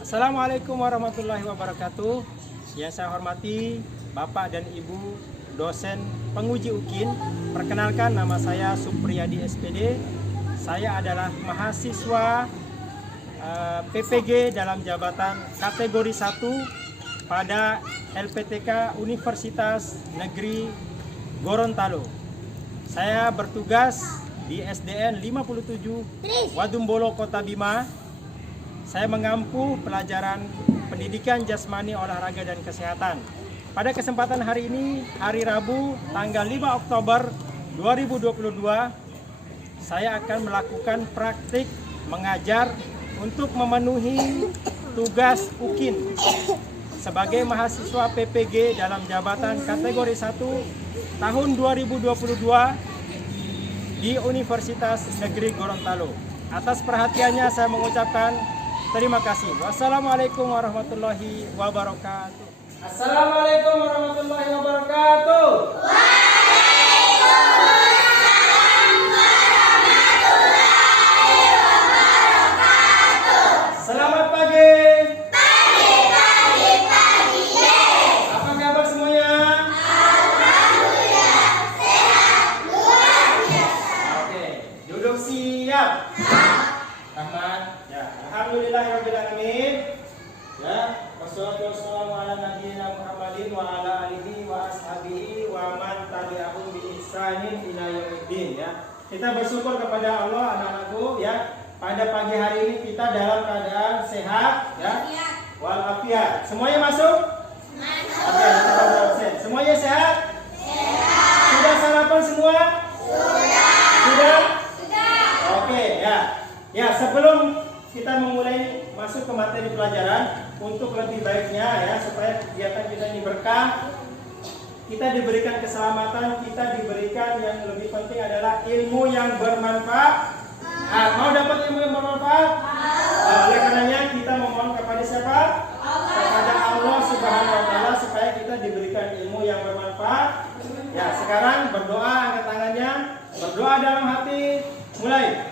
Assalamualaikum warahmatullahi wabarakatuh. Yang saya hormati Bapak dan Ibu dosen penguji UKIN. Perkenalkan, nama saya Supriyadi SPD. Saya adalah mahasiswa PPG dalam jabatan kategori 1 pada LPTK Universitas Negeri Gorontalo. Saya bertugas di SDN 57 Wadumbolo, Kota Bima. Saya mengampu pelajaran pendidikan jasmani, olahraga, dan kesehatan. Pada kesempatan hari ini, hari Rabu, tanggal 5 Oktober 2022, saya akan melakukan praktik mengajar untuk memenuhi tugas UKIN sebagai mahasiswa PPG dalam jabatan kategori 1 tahun 2022 di Universitas Negeri Gorontalo. Atas perhatiannya saya mengucapkan terima kasih. Wassalamualaikum warahmatullahi wabarakatuh. Assalamualaikum warahmatullahi wabarakatuh. Selamat pagi. Pagi. Apa kabar semuanya? Alhamdulillah sehat, luar biasa. Oke, duduk siap. Rahman. Ya, alhamdulillahirabbil alamin. Ya, wassalatu wassalamu ala nabiyyina Muhammadin wa ala alihi wa ashabihi wa man tabi'ahum bi ihsanin ila yaumiddin, ya. Kita bersyukur kepada Allah, anak-anakku, ya. Pada pagi hari ini kita dalam keadaan sehat, ya. Walafiat. Semuanya masuk? Masuk. Oke, kita absen. Semuanya sehat? Sehat. Sudah sarapan semua? Sudah. Oke, ya. Ya, sebelum kita memulai masuk ke materi pelajaran, untuk lebih baiknya, ya, supaya kegiatan kita ini berkah, kita diberikan keselamatan, kita diberikan yang lebih penting adalah ilmu yang bermanfaat. Mau dapat ilmu yang bermanfaat? Oleh karenanya kita memohon kepada siapa? Kepada Allah Subhanahu wa Ta'ala supaya kita diberikan ilmu yang bermanfaat. Ya, sekarang berdoa, angkat tangannya, berdoa dalam hati, mulai.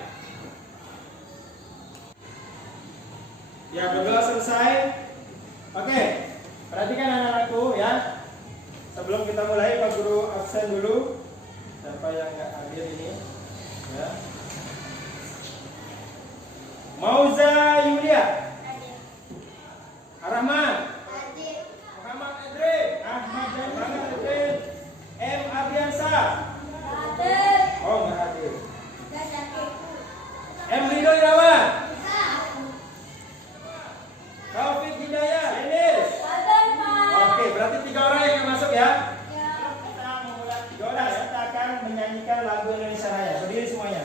Ya, berdoa selesai. Oke, perhatikan anak-anakku, ya. Sebelum kita mulai, Pak Guru absen dulu. Siapa yang nggak hadir ini? Ya. Mauza Yulia, Arahman, Muhammad Edri, Ahmad Edri, M. Abiansa. Oh, nggak hadir. M. Rido Irawan, Taufik Hidayah, Enis. Oke, berarti 3 orang yang masuk, ya. Kita memulai 3 orang, ya. Kita akan menyanyikan lagu Indonesia Raya. Berdiri semuanya.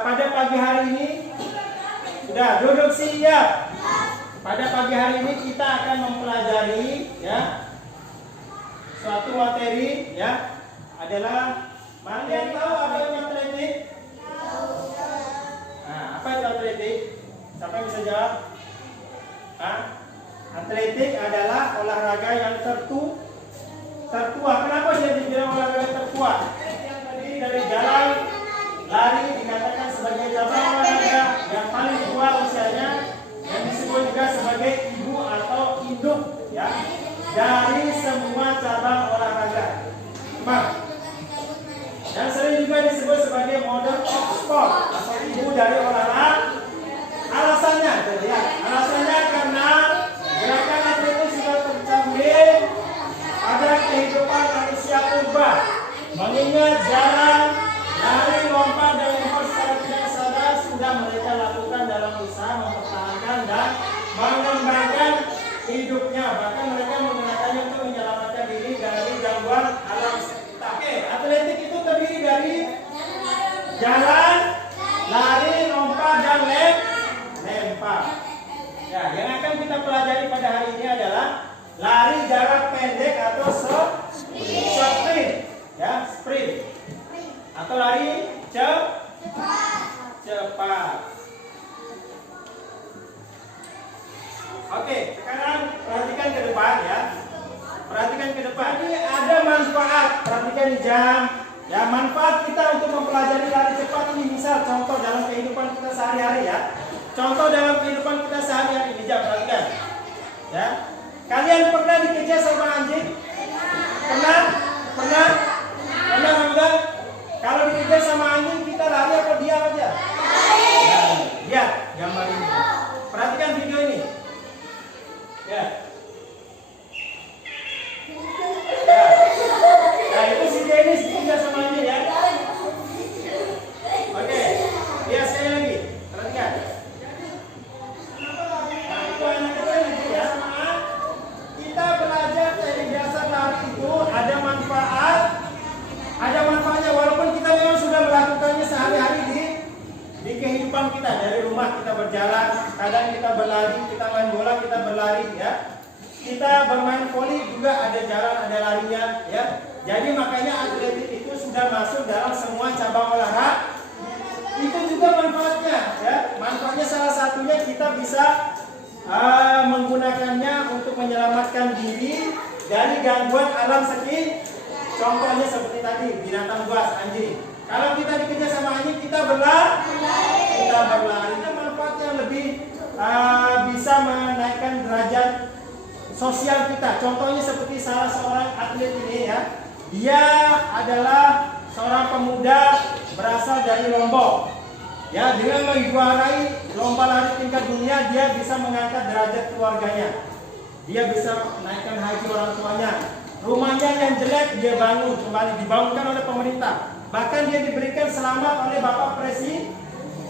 Pada pagi hari ini sudah duduk siap. Pada pagi hari ini kita akan mempelajari, ya, suatu materi, ya, adalah materi. Tahu apa itu atletik? Nah, apa itu atletik? Siapa yang bisa jawab? Atletik adalah olahraga yang tertua. Kenapa dia dibilang olahraga tertua? Yang terdiri dari jalan, lari dikatakan sebagai cabang olahraga yang paling tua usianya, yang disebut juga sebagai ibu atau induk, ya, dari semua cabang olahraga. Dan sering juga disebut sebagai mother of sport atau ibu dari olahraga. Alasannya, ya, alasannya karena gerakan atletik sudah tercermin pada kehidupan manusia purba, mengingat jalan, lari, lompat, dan impor secara tidak sadar sudah mereka lakukan dalam usaha mempertahankan dan mengembangkan hidupnya. Bahkan mereka menggunakannya untuk menyelamatkan diri dari gangguan alam sekitar. depan. Jadi ada manfaat. Perhatikan nih jam. Ya, manfaat kita untuk mempelajari lari cepat ini misal contoh dalam kehidupan kita sehari-hari ya. Contoh dalam kehidupan kita sehari-hari ini jam perhatikan. Ya. Kalian pernah dikejar sama anjing? Pernah? Pernah? Pernah enggak? Kalau dikejar sama anjing kita lari apa diam aja? Nah, lihat gambar ini. Perhatikan video ini. Ya. Nah, itu si Dennis dikejar sama anjing ya. Oke. Lihat sekali lagi. Perhatikan. Nah, itu anak kecil itu ya. Kita belajar dari dasar lari itu ada manfaat. Ada manfaatnya walaupun kita memang sudah melakukannya sehari-hari di kehidupan kita. Dari rumah kita berjalan, kadang kita berlari, kita main bola, kita berlari ya. Kita bermain voli juga ada jalan, ada larinya ya. Jadi makanya atletik itu sudah masuk dalam semua cabang olahraga. Itu juga manfaatnya ya. Manfaatnya salah satunya kita bisa menggunakannya untuk menyelamatkan diri dari gangguan alam sekitar. Contohnya seperti tadi binatang buas, anjing. Kalau kita dikejar sama anjing, kita berlari. Itu manfaatnya lebih bisa menaikkan derajat sosial kita. Contohnya seperti salah seorang atlet ini ya. Dia adalah seorang pemuda berasal dari Lombok. Ya, dengan menjuarai lomba lari tingkat dunia, dia bisa mengangkat derajat keluarganya. Dia bisa menaikkan haji orang tuanya. Rumahnya yang jelek dia bangun kembali, dibangunkan oleh pemerintah. Bahkan dia diberikan selamat oleh Bapak Presiden.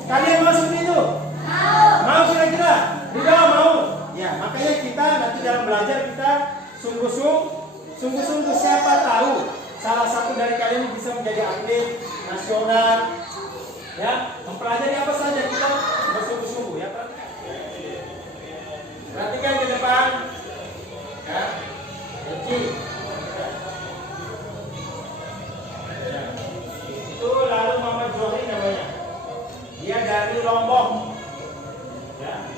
Kalian mau seperti itu? Mau kira-kira? Tidak mau. Ya, makanya kita nanti dalam belajar kita sungguh-sungguh siapa tahu salah satu dari kalian bisa menjadi atlet nasional. Ya, mempelajari apa saja kita bersungguh-sungguh ya, perhatikan ke depan. Ya. Itu lalu Muhammad Johri namanya. Dia dari Lombok. Ya.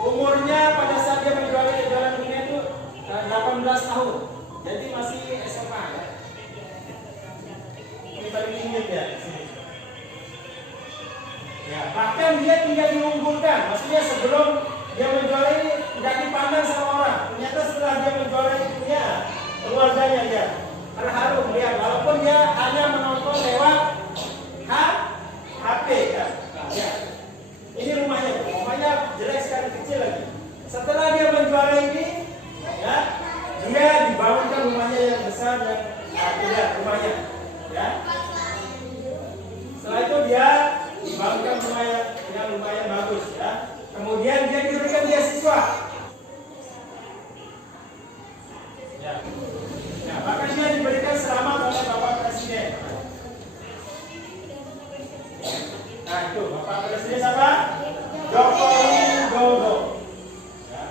Umurnya pada saat dia menjuarai kejuaraan dunia itu 18 tahun. Jadi masih SMA ya. Ini paling tinggi ya. Ya, bahkan dia tinggal diunggulkan. Maksudnya sebelum dia menjuarai ini tidak dipandang sama orang. Ternyata setelah dia menjuarai dunia, keluarganya dia terharu melihat walaupun dia hanya menonton lewat HP ya. Ya. Ini rumahnya jelek sekali, kecil lagi. Setelah dia menjuarai ini ya, dia dibangunkan rumahnya yang besar yang tidak rumahnya ya. Setelah itu dia dibangunkan rumah yang lumayan bagus ya. Kemudian dia diberikan beasiswa. Ya. Ya, bahkan dia diberikan selamat oleh Bapak Presiden. Nah itu Bapak Presiden siapa? Joko Widodo. Ya.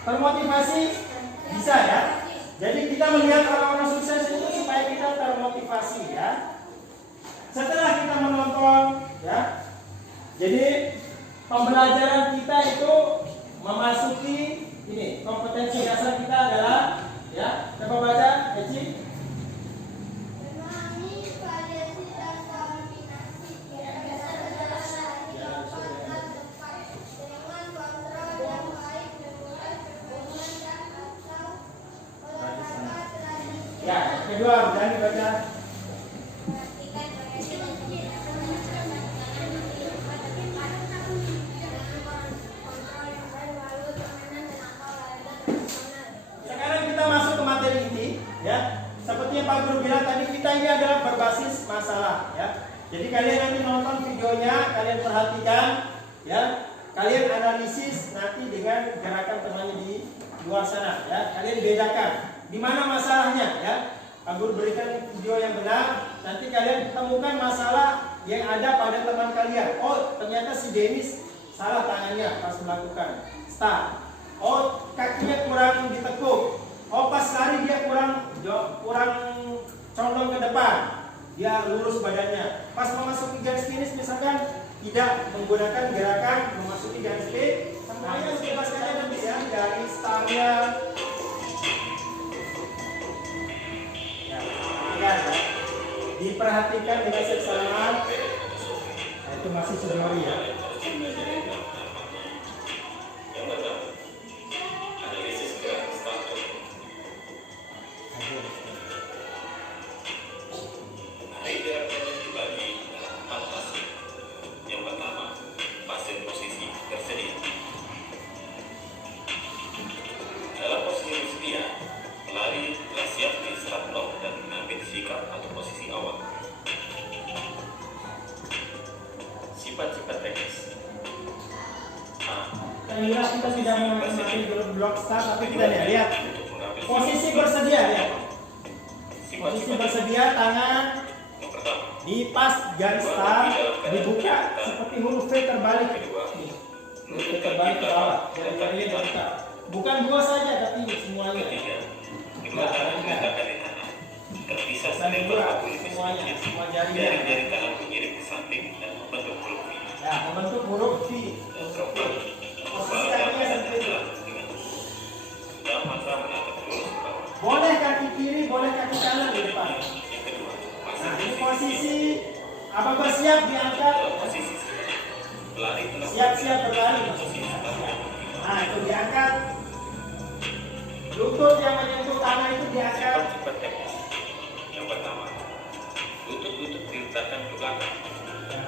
Termotivasi bisa ya. Jadi kita melihat orang-orang sukses itu supaya kita termotivasi ya. Setelah kita menonton ya. Jadi pembelajaran kita itu memasuki ini, kompetensi dasar kita adalah ya. Coba baca, Eci. Ya, kedua, jangan dibaca. Sekarang kita masuk ke materi inti, ya. Seperti yang Pak Guru bilang tadi, kita ini adalah berbasis masalah, ya. Jadi kalian nanti nonton videonya, kalian perhatikan, ya. Kalian analisis nanti dengan gerakan temannya di luar sana, ya. Kalian bedakan di mana masalahnya ya. Pak Guru berikan video yang benar. Nanti kalian temukan masalah yang ada pada teman kalian. Oh, ternyata si Dennis salah tangannya pas melakukan start. Oh, kakinya kurang ditekuk. Oh, pas lari dia kurang condong ke depan, dia lurus badannya. Pas memasuki garis finish misalkan tidak menggunakan gerakan memasuki garis finish, semuanya bebas saja nanti ya dari startnya. Ya, diperhatikan dengan seksama. Nah, itu masih seniori ya. Sifat-sifat teknis. Kira kita tidak mengambil blok start, tapi kita lihat posisi bersedia ya. Posisi bersedia, tangan di pas garis start dibuka seperti huruf V terbalik. Huruf V terbalik ke bawah. Jari-jarinya dibuka. Bukan dua saja tapi semuanya. Terpisah semuanya, semua jarinya. Jari tangan mengirim ke samping dan membentuk huruf V. Ya, membentuk huruf V. Posisi kakinya seperti itu. Mata menatap lurus ke bawah. Boleh kaki kiri, boleh kaki kanan di depan. Yang kedua, Nah, ini posisi apa bersiap diangkat. posisi pelari melakukan Siap-siap berlari. Nah, itu diangkat. Lutut yang menyentuh tanah itu diangkat. sifat teknis. Yang pertama, lutut diletakkan ke belakang.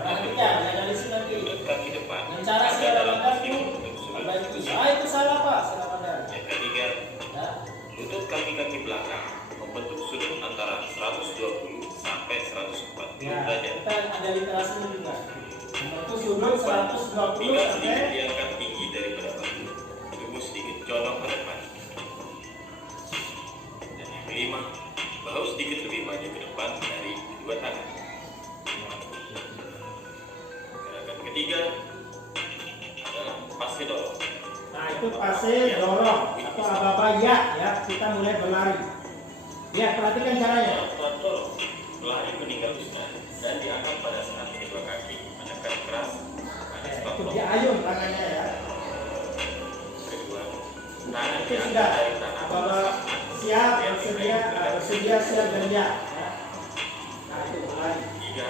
Perhatikan, ya dari sini nanti. Lutut kaki depan Yang cara ada saya dalam lakukan posisi itu, membentuk sudut. ah itu salah Pak, salah pandang. Yang ketiga, Ya. lutut kaki belakang membentuk sudut antara 120 sampai 140 Ya, derajat. kita ada literasinya juga. Membentuk sudut 120 Pinggang sedikit sampai diangkat tinggi daripada bahu. Tubuh sedikit condong ke depan. Dan yang kelima, bahu sedikit lebih maju ke depan dari kedua tangan. Gerakan ketiga adalah pase dorong. Nah, itu pase dorong atau aba-aba ya, kita mulai berlari. Ya, perhatikan caranya. Saat dorong, pelari meninggalkan dan diangkat pada saat kedua kaki menekan keras pada stop Itu lock. diayun tangannya ya. Kedua, tangan Itu diangkat sudah dari tangan aba-aba siap, bersedia, siap dan ya. Nah, itu berlari. Tiga,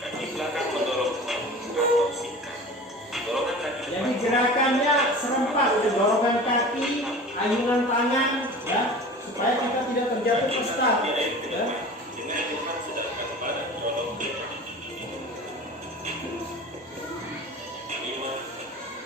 kaki belakang mendorong atau singkat. Dorongan kaki Jadi depan gerakannya serempak, dorongan kaki, ayunan tangan, ya, supaya kita tidak terjatuh ke start. di air ke Ya. depan dengan cepat sedangkan badan condong ke depan. Yang kelima,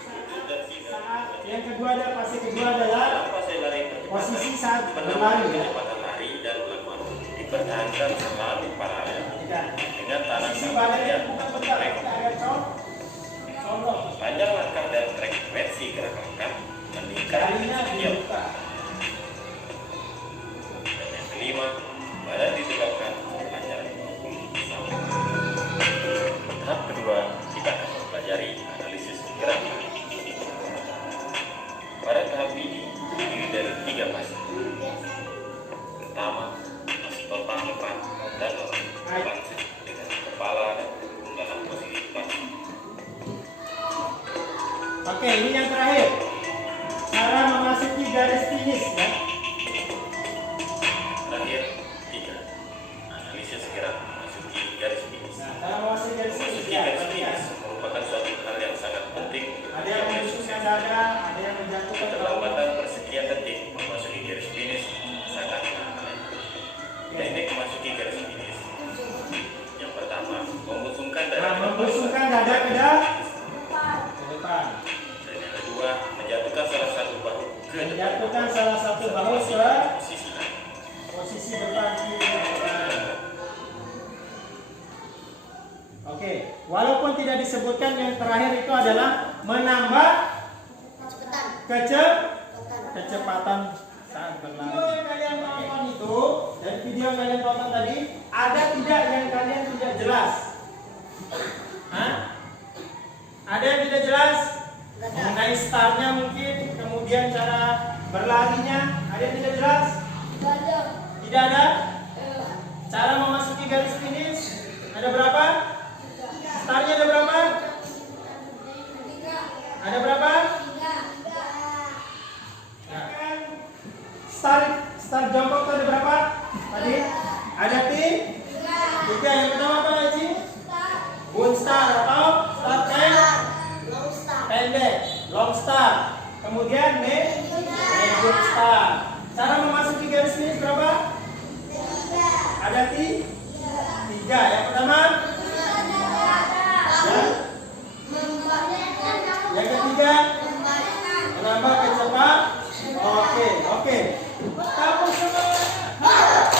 lutut dan pinggang. Saat yang kedua ada fase kedua adalah Dalam fase lari percepatan, posisi saat penambahan berlari, ya. kecepatan lari dan melakukan dipertahankan selalu paralel Tidak. dengan tangan Posisi kaki badannya yang bukan bentar, trek. kita agak condong. Panjang langkah dan frekuensi gerak langkah meningkat Jarinya setiap. dibuka. Dan yang kelima, badan ditegakkan sepanjang 20 sampai. Tahap kedua, kita akan mempelajari analisis gerakan. Pada tahap ini terdiri dari 3 fase. Pertama, fase topang depan dan orang bangsa dengan kepala dan punggung dalam posisi bangsa. Oke, ini yang terakhir. Cara memasuki garis finish, ya. Terakhir, 3. Analisis gerak memasuki garis finish. Nah, cara memasuki garis finish, Memasuki ya. garis Perhatikan. finish merupakan suatu hal yang sangat penting. Ada yang menusukkan dada, ada yang menjatuhkan bawah. Keterlambatan persekian detik memasuki garis finish sangat lambat. Teknik memasuki garis finish. Yang pertama, membusungkan dada Nah, ke depan. membusungkan dada ke depan. Dan yang kedua, menjatuhkan salah satu bahu ke depan. Menjatuhkan salah satu bahu ke Posisi lain. posisi depan kiri dan kanan. Oke, walaupun tidak disebutkan, yang terakhir itu adalah menambah kecepatan saat berlari. Video yang kalian tonton itu dan video yang kalian tonton tadi, ada tidak yang kalian tidak jelas? Hah? Ada yang tidak jelas? Mengenai startnya mungkin, kemudian cara berlarinya, Ada yang tidak jelas? Tidak ada? Cara memasuki garis finish ada berapa? Startnya ada berapa? Ada berapa? Nah, start jongkok itu ada berapa? Tadi ada tiga. Yang pertama apa lagi? Boon start atau start pendek, long start. Kemudian boon start. Cara memasuki garis finish berapa? Ada tiga. Yang pertama, yang ketiga, menambah kecepatan. Oke. Tepuk semangat.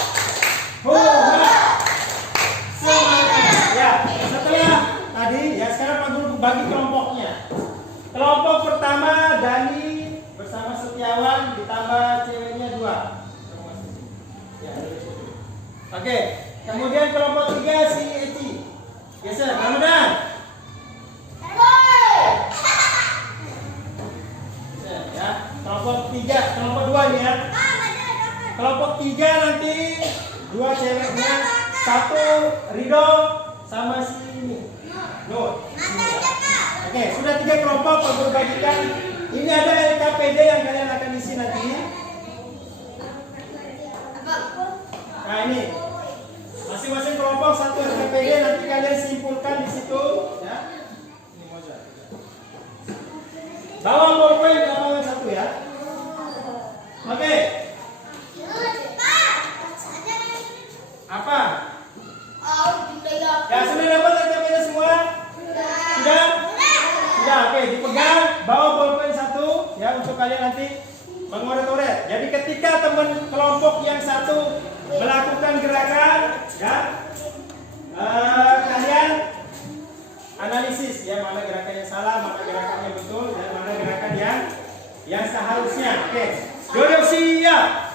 Semangat. Ya, setelah tadi ya sekarang Pak Guru bagi kelompoknya. Kelompok pertama Dani bersama Setiawan ditambah ceweknya 2. Ya, oke. Kemudian kelompok 3 si Eci. Geser, Ramadan. Ya, kelompok 3, kelompok 2 nih ya. Kelompok 3 nanti 2 ceweknya, 1 Rido sama si ini. Nur. Oke, sudah 3 kelompok Pak Guru bagikan. Ini ada LKPD yang kalian akan isi nanti. Nah ini masing-masing kelompok 1 LKPD nanti kalian simpulkan di situ ya. Ini moja. Bawa bolpen ke lapangan 1 ya. Oke. Apa? Ya sudah dapat LKPD semua? Sudah? Sudah, oke, dipegang, bawa bolpen 1 ya untuk kalian nanti mengoret-oret. Jadi ketika teman kelompok yang 1 melakukan gerakan ya, kalian analisis ya mana gerakan yang salah, mana gerakan yang betul, dan mana gerakan yang seharusnya. Oke, duduk siap.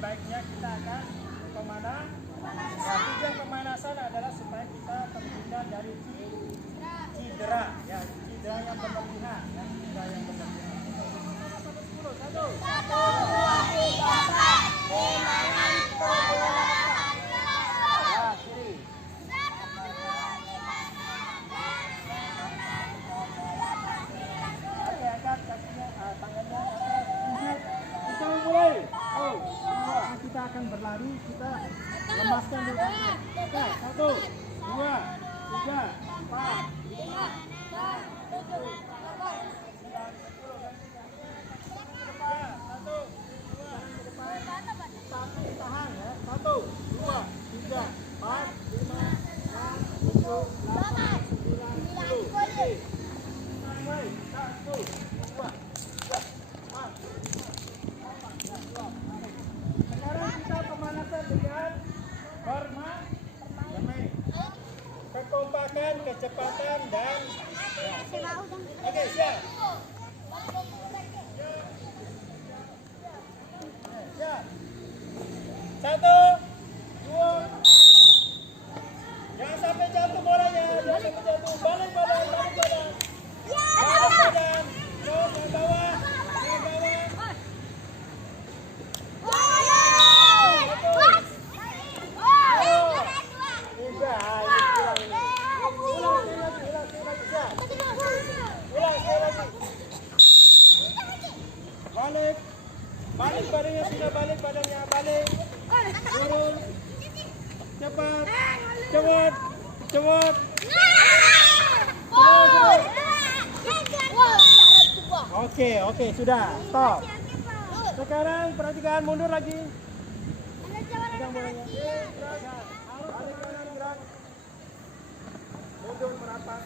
Baiknya kita akan kemana? Ya, tujuan pemanasan adalah supaya kita terhindar dari cedera, ya cedera yang berlebihan, ya cedera yang berlebihan. 1, 2, 3, 4, 5, 6, 7, 8. Ya, kiri. Oke, angkat kakinya, tangannya atas. Kita mulai. Kita akan berlari, kita lemaskan dulu. Oke, 1, 2, 3, 4, 5, 6, 7, 8, 9, 10. Ya, 1, 2, ke depan. Tahan ya. 1, 2, 3, 4, 5, 6, 7, 8, 9, 10. Oke. Mulai. 1, 2, 3, 4. Sekarang kita pemanasan dengan bermain, kekompakan, kecepatan dan oke, siap. Siap. 1, 2. Jangan sampai jatuh bolanya, jangan sampai jatuh. Balik badan. Balik badan. Jauh ke bawah. Balik badannya, sudah balik badannya, balik. Turun. Cepat. Cepat. Oke, sudah. Stop. Sekarang perhatikan, mundur lagi. Pegang bolanya. Gerak. Balik kanan, gerak. Mundur, merapat.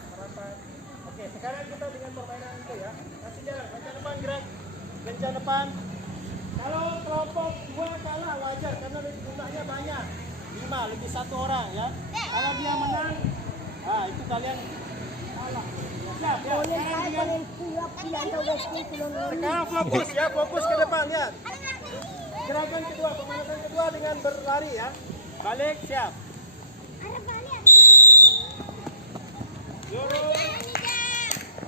Oke, sekarang kita dengan permainan itu ya. Kasih jalan, kencang depan, gerak. Kencang depan. Kalau kelompok 2 kalah wajar karena jumlahnya banyak. 5 lebih 1 orang ya. Kalau dia menang, itu kalian kalah. Ya. Siap, ya. Sekarang fokus ya, fokus ke depan ya. Gerakan kedua, pemanasan kedua dengan berlari ya. Balik, siap. Lurus.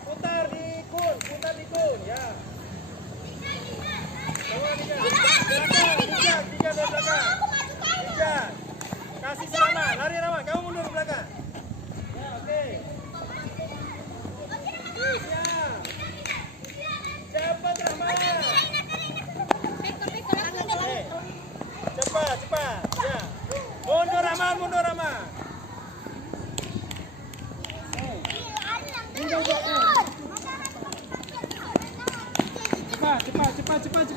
Putar di kun ya. Bawa tiga. Belakang, tiga dari belakang. Tiga. Kasih Rama, lari Rama, kamu mundur ke belakang. Ya, oke. Siap. Cepat Rama. Cepat. Ya. Mundur Rama.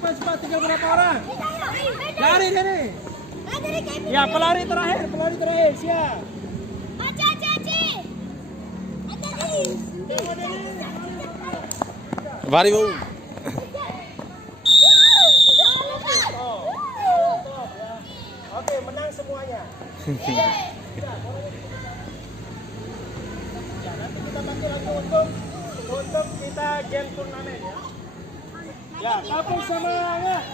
Cepat. Tinggal berapa orang? Lari ini. Ya, pelari terakhir. Siap. Mari Bu. Oke, menang semuanya. Ya, nanti kita pakai lagi untuk kita game turnamen ya. Ya, kapung semangat.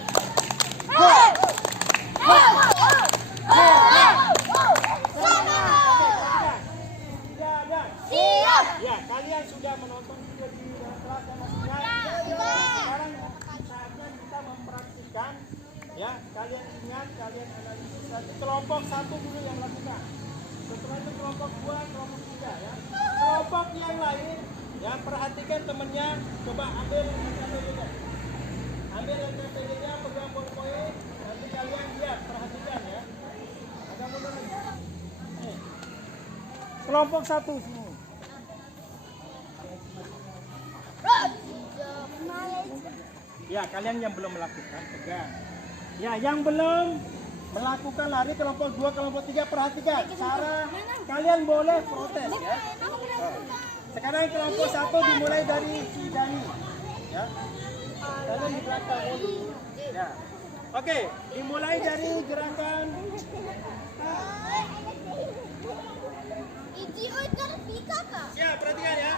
Ya, kalian sudah menonton video di kelas yang masuknya. Sekarang saatnya kita mempraktikkan. Ya, kalian ingat, kalian analisis. Nanti kelompok 1 dulu yang lakukan. Setelah itu kelompok 2, kelompok 3 ya. Kelompok yang lain, ya perhatikan temennya. Coba ambil LKPD-nya. Pegang poin-poin. Nanti kalian lihat, perhatikan ya. Agak mundur lagi. Nih. Kelompok 1 semua. Ya, kalian yang belum melakukan, pegang. Ya, yang belum melakukan lari kelompok 2, kelompok 3, perhatikan. Cara kalian boleh protes ya. Sekarang kelompok 1 dimulai dari si Dani. Ya. Kalian di belakang dulu. Ya. Oke, dimulai dari gerakan. Ya, perhatikan ya.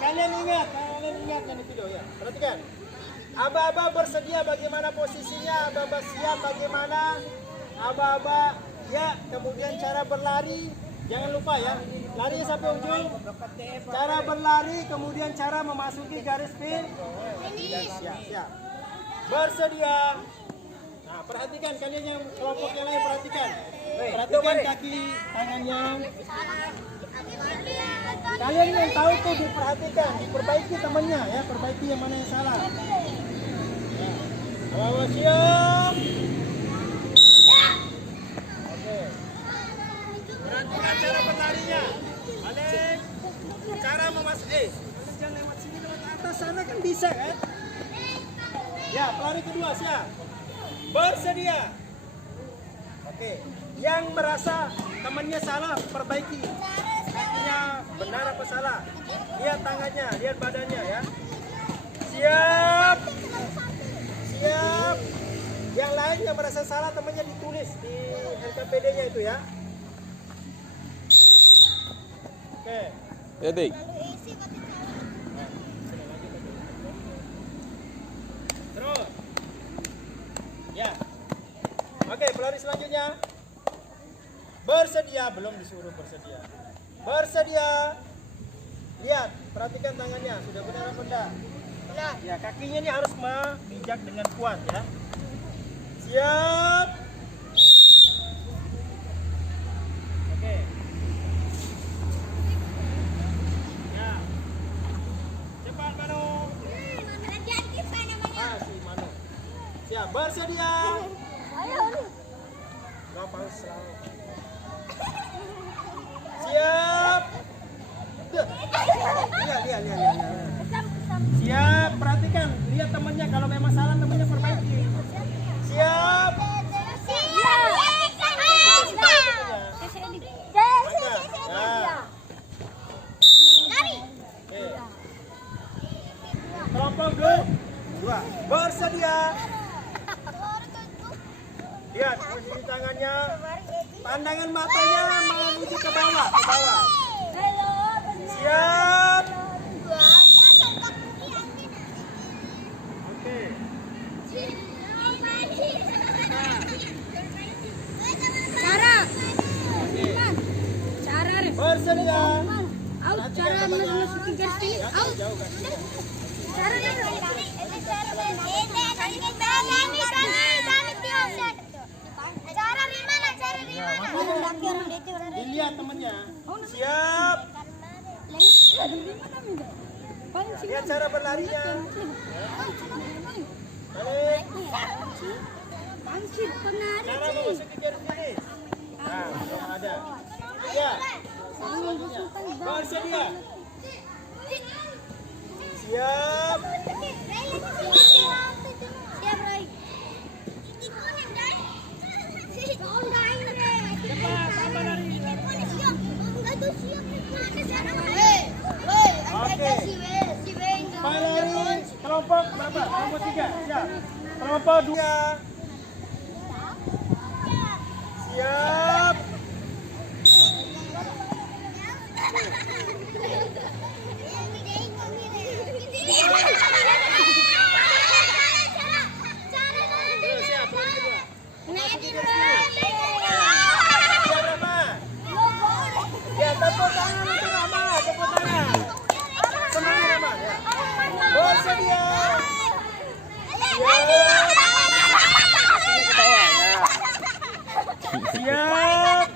Kalian ingat yang di video ya. Perhatikan. Aba-aba bersedia bagaimana posisinya, aba-aba siap bagaimana, aba-aba ya, kemudian cara berlari, jangan lupa ya, lari sampai ujung, cara berlari, kemudian cara memasuki garis finish, siap. Bersedia. Nah, perhatikan kalian yang kelompok yang lain perhatikan kaki tangannya. Kalian yang tahu tuh diperhatikan, diperbaiki temannya ya, perbaiki yang mana yang salah. Awas siap. Oke. Perhatikan cara berlarinya. Balik. Cara memasuki. Jangan lewat sini, lewat atas sana kan bisa kan? Ya, pelari kedua siap. Bersedia. Oke. Yang merasa temannya salah, perbaiki. Kakinya benar apa salah? Lihat tangannya, lihat badannya ya. Siap. Yang lain yang merasa salah temannya ditulis di LKPD-nya itu ya. Oke. Jadi. Terus. Ya. Oke, pelari selanjutnya. Bersedia, belum disuruh bersedia. Bersedia. Lihat, perhatikan tangannya, sudah benar apa enggak? Ya, kakinya ini harus memijak dengan kuat ya. Siap. Oke. Ya. Cepat Manu. Si Manu. Siap, bersedia. Gampang selalu. Siap. Lihat. Siap, perhatikan. Lihat temannya, kalau memang salah temannya perbaiki. Siap. Kelompok 2. Bersedia. Lihat posisi tangannya, pandangan matanya menuju ke bawah. Siap. Bersedia. Cara memasuki garis finish. Out. Cara Dilihat temennya. Siap. Lihat cara berlarinya. Balik. Cara memasuki garis finish. Nah, ada. Ya. Bersedia. Siap. Lari kelompok berapa? Kelompok 3. Siap. Kelompok 2. Siap. Ya, tepuk tangan untuk Rama, tepuk tangan. Semangat Rama, ya. Bersedia. Siap.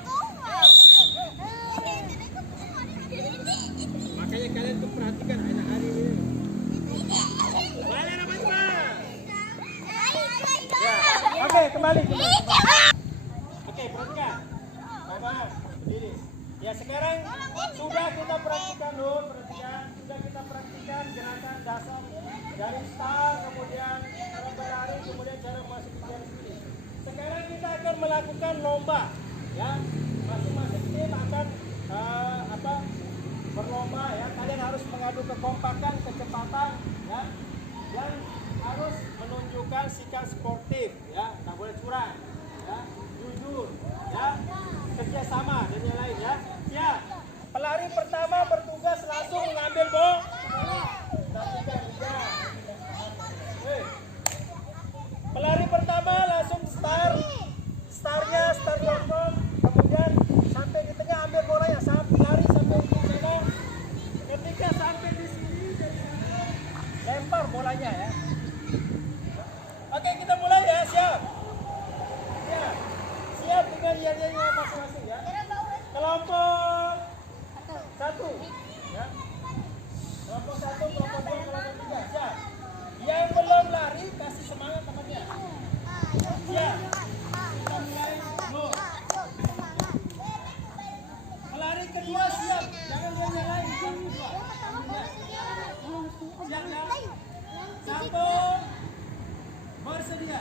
Makanya kalian tuh perhatikan anak hari ini. Balik Rama cepat. Ya, oke kembali. Oke, perhatikan. Baik, berdiri. Ya sekarang sudah kita praktikkan dulu, perhatikan. Sudah kita praktikkan gerakan dasar dari start, kemudian cara berlari, kemudian cara masuk ke garis finish. Sekarang kita akan melakukan lomba, ya. Masing-masing tim akan berlomba, ya. Kalian harus mengadu kekompakan, kecepatan, ya. Dan harus menunjukkan sikap sportif, ya. Tak boleh curang, ya. Jujur, ya. Kerjasama dan yang lain, ya. Siap. Pelari pertama bertugas langsung mengambil bola. Pelari pertama langsung start. Start lompat, kemudian sampai di tengah ambil bolanya, sampai lari sampai di sana. Ketika sampai di sini dari sana lempar bolanya, ya. Oke, kita mulai, ya. Siap. Ya. Siap dengan yel-yelnya masing-masing, ya. Kelompok 1, ya. Kelompok 1, kelompok 2, kelompok 3. Siap. Yang belum lari kasih semangat temannya. Siap. Kita mulai. Go. Pelari kedua siap. Jangan dia nyalain. Siap kedua. Siap, ya. 1. Bersedia.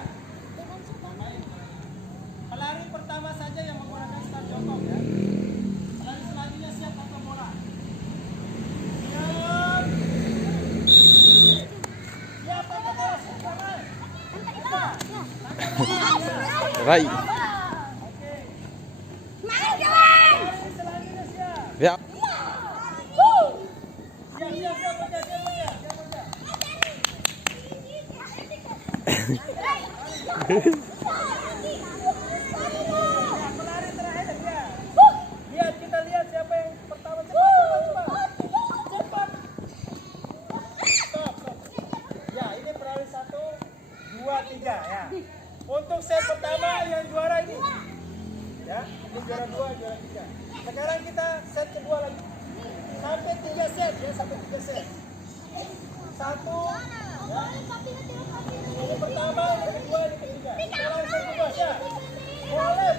Pelari pertama saja yang menggunakan start jongkok, ya. Pelari selanjutnya siap atau bola. Siap. Siap atau bola. Rai. Oke. Pelari selanjutnya siap. Ya. Siap, pelari terakhir, ya. Lihat, kita lihat siapa yang pertama. Cepat. Stop. Ya, ini pelari 1, 2, 3, ya. Untuk set pertama yang juara ini. Ya, ini juara 2, juara 3. Sekarang kita set kedua lagi. Sampai 3 set, ya, sampai 3 set. 1, ya. Ini pertama, ini kedua, ini ketiga. Sekarang set kedua, ya. Boleh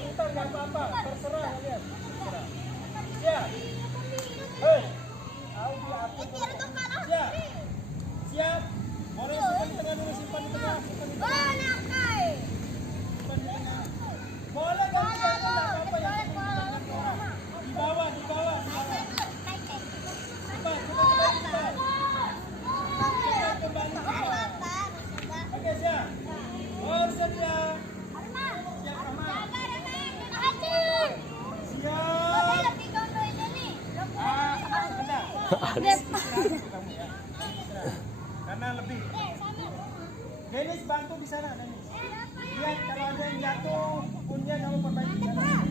putar, nggak apa-apa. Terserah kalian. Terserah. Siap. Hei. Siap. Siap. Boleh simpan di tengah dulu, simpan di tengah. Simpan di tengah. Boleh ganti, nggak apa-apa ya. Di bawah. Cepat, kembali. Oke, siap. Bersedia. Siap, Rahmat. Siap. Benar. Karena lebih. Dennis bantu di sana, Dennis. Lihat kalau ada yang jatuh, punya kamu perbaiki di sana.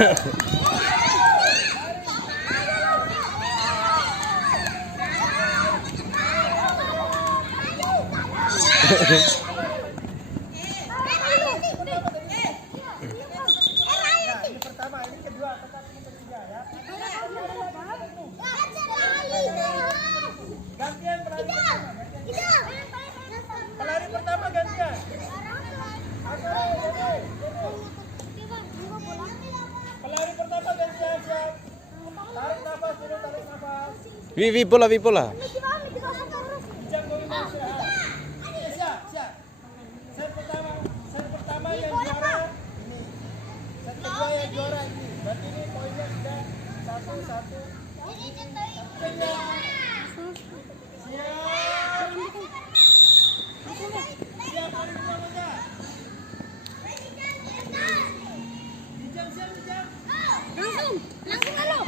Ya, ini pertama, ini kedua, tetap ini ketiga ya. Gantian pelari pertama, gantian. Pelari pertama gantian. Pelari pertama gantian, siap. Tarik nafas dulu, tarik nafas. Vi bola, vi bola. Jam dulu istirahat. Siap, siap. Set pertama yang juara ini. Set kedua yang juara ini. Berarti ini poinnya sudah 1-1. Siap, hari pertamanya. Di jam, siap, di jam. Langsung halo.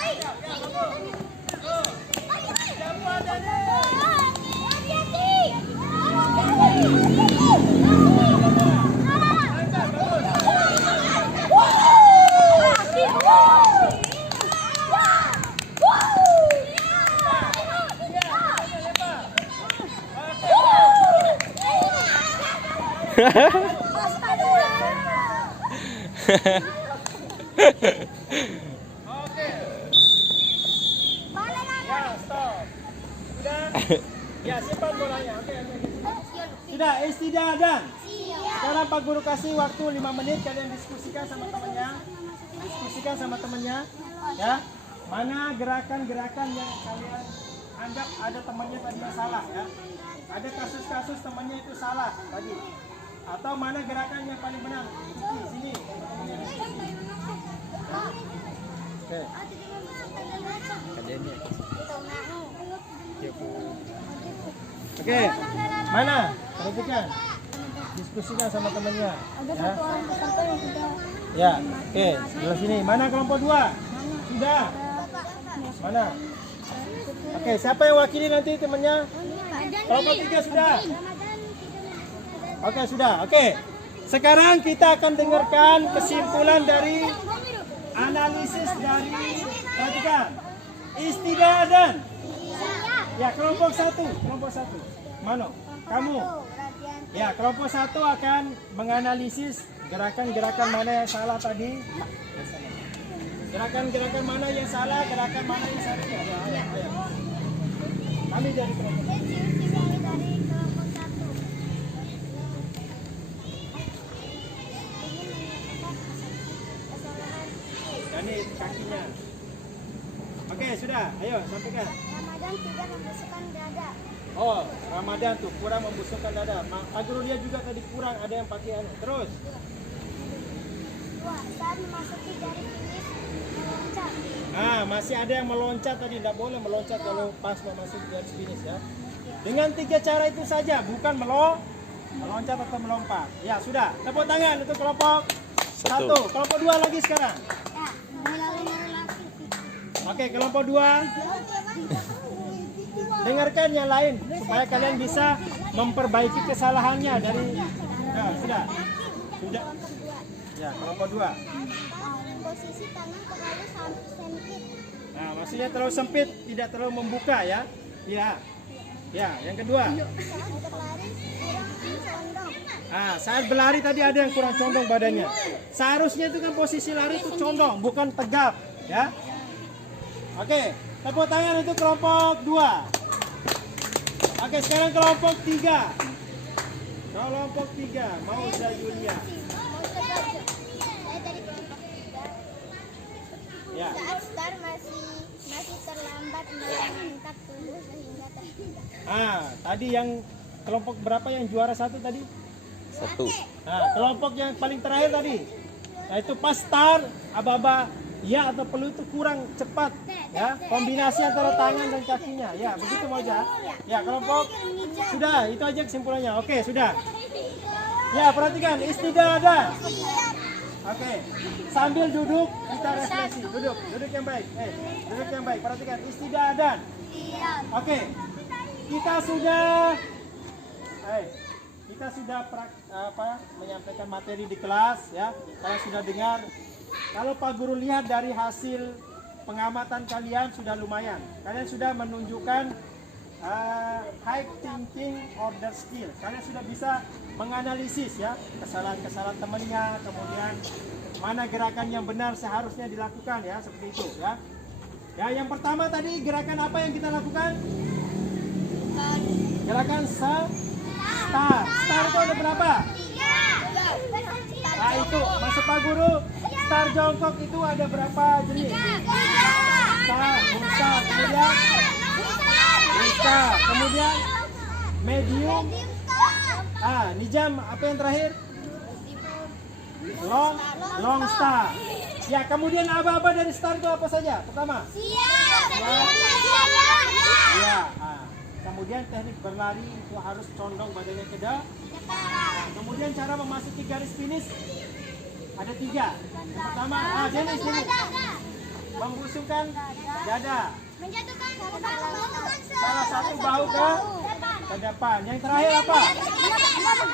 Siap, ya, bagus. Oh, jamu ada nih. Lancar, bagus. Oke. Ya, stop. Sudah? Ya, simpan bolanya. Oke. Sudah, istidadan. Sekarang Pak Guru kasih waktu 5 menit, kalian diskusikan sama temannya. Diskusikan sama temannya, ya. Mana gerakan-gerakan yang kalian anggap ada temannya tadi yang salah, ya. Ada kasus-kasus temannya itu salah tadi. Atau mana gerakan yang paling benar? Sini. Oke. Oke. Mana? Perhatikan. Diskusikan sama temannya. Ada Ya. satu orang peserta yang sudah Ya, oke, sebelah sini. Mana kelompok 2? Sudah. Mana? Oke, siapa yang wakili nanti temannya? Kelompok 3 sudah. Oke, sudah. Oke. Sekarang kita akan dengarkan kesimpulan dari analisis dari, perhatikan, istidadan. Ya, kelompok 1. Kelompok 1. Mano? Kamu? Ya, kelompok 1 akan menganalisis gerakan-gerakan mana yang salah tadi. Gerakan-gerakan mana yang salah, gerakan mana yang salah. Ayo. Kami dari kelompok 1. Ini kakinya. Oke, sudah. Ayo, sampaikan. Ramadan tidak membusukkan dada. Oh, Ramadan tuh kurang membusukkan dada. Pak Guru dia juga tadi kurang, ada yang pakai anu. Terus. 2. Saat memasuki garis finish meloncat. Nah, masih ada yang meloncat tadi. Tidak boleh meloncat kalau pas memasuki garis finish ya. Dengan 3 cara itu saja, bukan meloncat atau melompat. Ya, sudah. Tepuk tangan untuk kelompok 1. Kelompok 2 lagi sekarang. Ya, melalui relasi. Oke, kelompok 2. Dengarkan yang lain supaya kalian bisa memperbaiki kesalahannya dari. Nah, sudah. Sudah. Ya, kelompok 2. Posisi tangan terlalu sempit. Nah, maksudnya terlalu sempit, tidak terlalu membuka ya. Ya. Ya, yang kedua. Saat berlari kurang condong. Ah, saat berlari tadi ada yang kurang condong badannya. Seharusnya itu kan posisi lari itu condong, bukan tegap, ya. Oke, tepuk tangan untuk kelompok 2. Oke, sekarang kelompok 3. Kelompok 3, Mauza Yulia. Saya dari kelompok 3. Ya. Saat start masih terlambat menangkap tubuh sehingga terhindar. Ah, tadi yang kelompok berapa yang juara 1 tadi? 1. Nah, kelompok yang paling terakhir tadi. Nah, itu pas start, aba-aba ya atau perlu itu kurang cepat ya, kombinasi antara tangan dan kakinya. Ya, begitu Moja. Ya, kelompok sudah, itu aja kesimpulannya. Oke, sudah. Ya, perhatikan istidadan. Oke. Sambil duduk kita refleksi. Duduk yang baik. Duduk yang baik. Perhatikan istidadan. Oke. Kita sudah menyampaikan materi di kelas ya. Kalian sudah dengar Kalau Pak Guru lihat dari hasil pengamatan kalian sudah lumayan. Kalian sudah menunjukkan high thinking order skill. Kalian sudah bisa menganalisis ya kesalahan-kesalahan temannya, kemudian mana gerakan yang benar seharusnya dilakukan ya, seperti itu ya. Ya, yang pertama tadi gerakan apa yang kita lakukan? Gerakan star. Star itu ada berapa? Nah itu, maksud Pak Guru, star jongkok itu ada berapa jenis? Star, star, kemudian Rika, kemudian medium. Nijam, apa yang terakhir? Long star. Ya, kemudian apa-apa dari star itu apa saja? Pertama. Ya. Kemudian teknik berlari itu harus condong badannya ke depan. Kemudian cara memasuki garis finish ada 3. Yang pertama, jenis membusungkan dada. Menjatuhkan Salah satu bahu ke depan. Yang terakhir apa?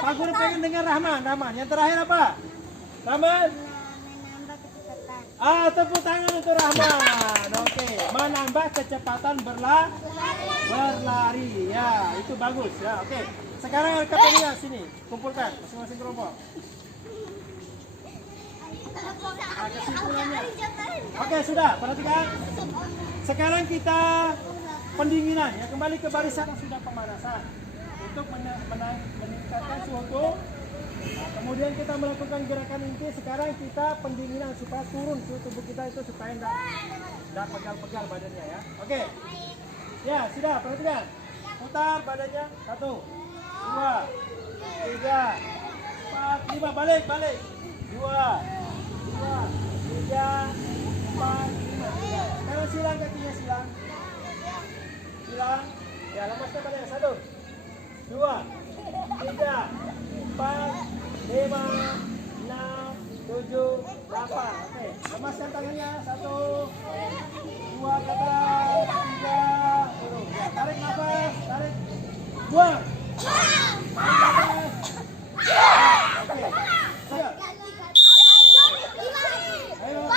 Pak Guru pengen dengar Rahman. Yang terakhir apa? Rahman? menambah kecepatan. Tepuk tangan untuk Rahman. Oke, menambah kecepatan berlari. Ya, itu bagus ya. Oke. Sekarang LKP-nya sini, kumpulkan masing-masing kelompok. Kesimpulannya. Oke, sudah, perhatikan. Sekarang kita pendinginan ya, kembali ke barisan sudah pemanasan untuk meningkatkan suhu. Kemudian kita melakukan gerakan inti. Sekarang kita pendinginan supaya turun suhu tubuh kita itu supaya tidak pegal-pegal badannya ya. Oke. Ya, sudah, perhatikan. Putar badannya. 1, 2, 3, 4, 5. Balik. 2, 3, 4, 5. Sekarang silang kakinya, silang. Ya, lepaskan badannya. 1, 2, 3, 4, 5, 6, 7, 8. Oke, lepaskan tangannya. 1, 2 ke atas, 3, turun. Ya, tarik nafas, tarik. Buang. Tarik nafas. Oke. Siap. Ayo. Ya.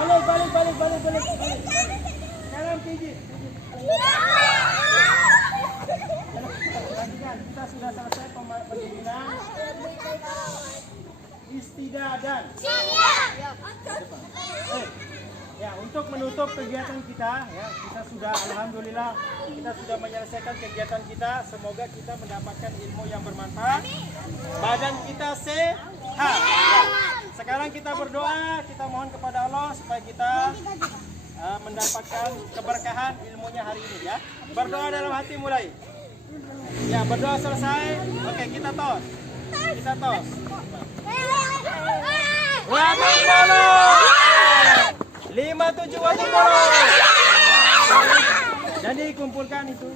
Balik. Sekarang pijit. Kita sudah selesai pendinginan. Istidadan. Ya, untuk menutup kegiatan kita ya, kita sudah alhamdulillah kita sudah menyelesaikan kegiatan kita. Semoga kita mendapatkan ilmu yang bermanfaat. Badan kita sehat. Ya. Sekarang kita berdoa, kita mohon kepada Allah supaya kita mendapatkan keberkahan ilmunya hari ini ya. Berdoa dalam hati mulai. Ya, berdoa selesai. Oke, kita tos. 57 watt. Jadi kumpulkan itu.